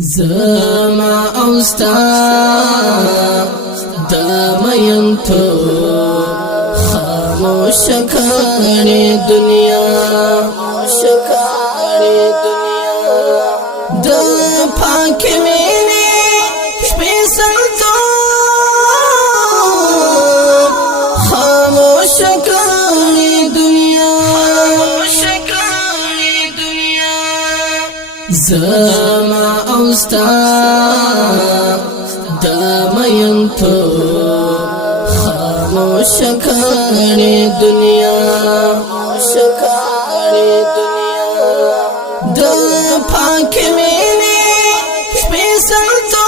زما اوستا دمین تو خاموش کړي دنیا د پاک مینې سپېڅل تو خاموش کړي دنیا زما اوستا دمین تو خاموش کړي دنیا د پاک مینې سپېڅل تو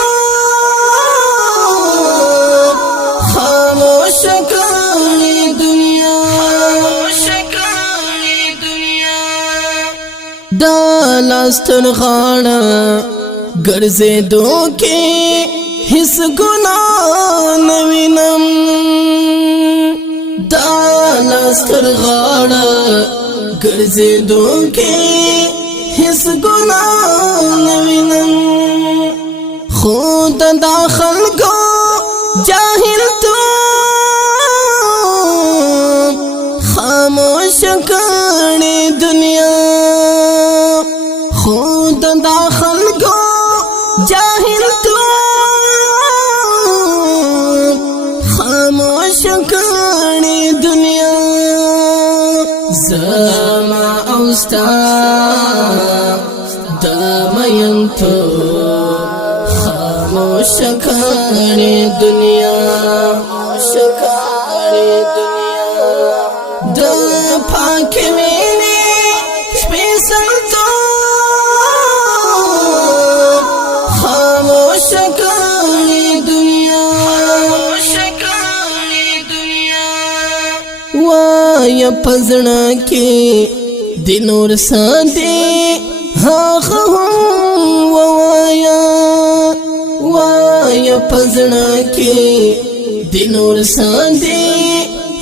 خاموش کړي دنیا د لاس تر غاړه ګرځېدو کې هیڅ ګناه نه وینم د لاس تر غاړه ګرځېدو کې هیڅ ګناه نه وینم خو د خلکو جاهل تو خاموش کړي دنیا خود دا خلقو جاہل تو خاموش کړي دنیا زما اوستا دمین تو خاموش کړي دنیا د پاک مینې سپېڅل تو خاموش کړي دنیا وای پزړه کې د نور ساندې هغه هم وای پزړه کې د نور ساندې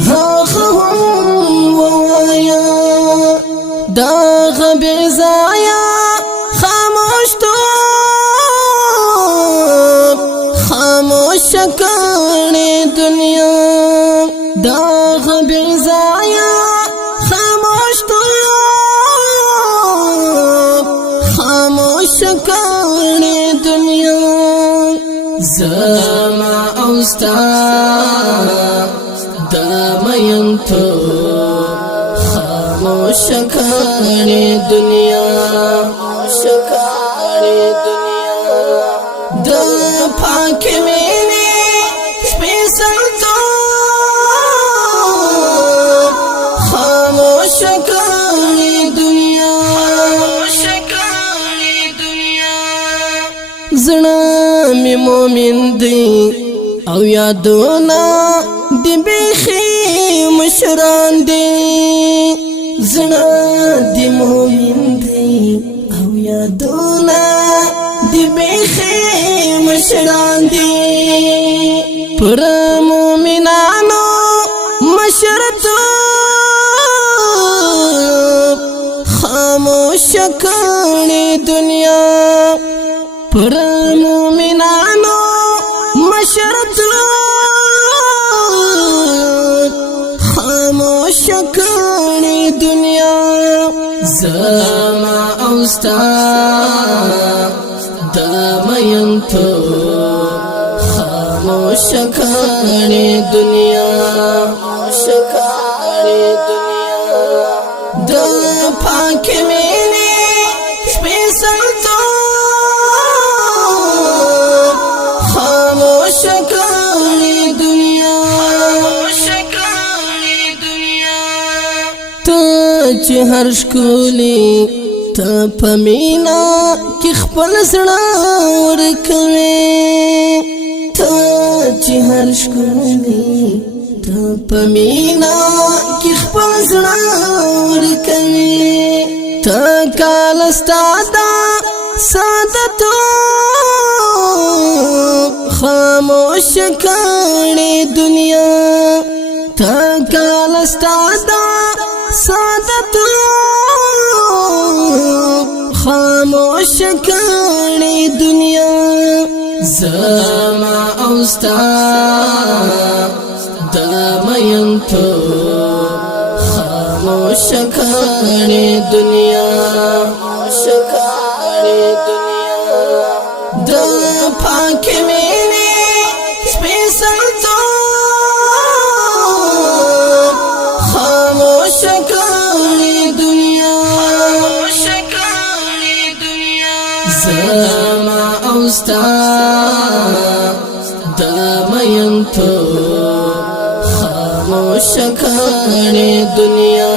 هغه هم وای دا غبي زایا خاموش تو خاموش کړي دنیا دا غبي زایا خاموش تو خاموش کړي دنیا زما اوستا دمین تو خاموش کړي دنیا د پاک مینې سپېڅل تو خاموش کړي دنیا زړه مې مومن دی او یادونه دی بیخي مشران دی زړه دی مومن دی او یادونه دی بیخي مشران دی پر مومنانو مشرتو خاموش کړي دنیا پر مومنانو مشرتو خاموش کړي دنیا زما اوستا دمین تو خاموش کړي دنیا د پاک مینې سپېڅل تو خاموش کړي دنیا ته چې هر ښکلي ته په مینا کې خپل زړه ورکوي ته چې هر ښکلي ته په مینا کې خپل زړه ورکوي ته کال ستا دا سعادتو خاموش کړي دنیا ته کال ستا دا سعادتو خاموش کړي دنیا زما اوستا دمین تو خاموش کړي دنیا د پاک مینې سپېڅلتوب خاموش کړي دنیا زما اوستا دمین تو خاموش کړي دنیا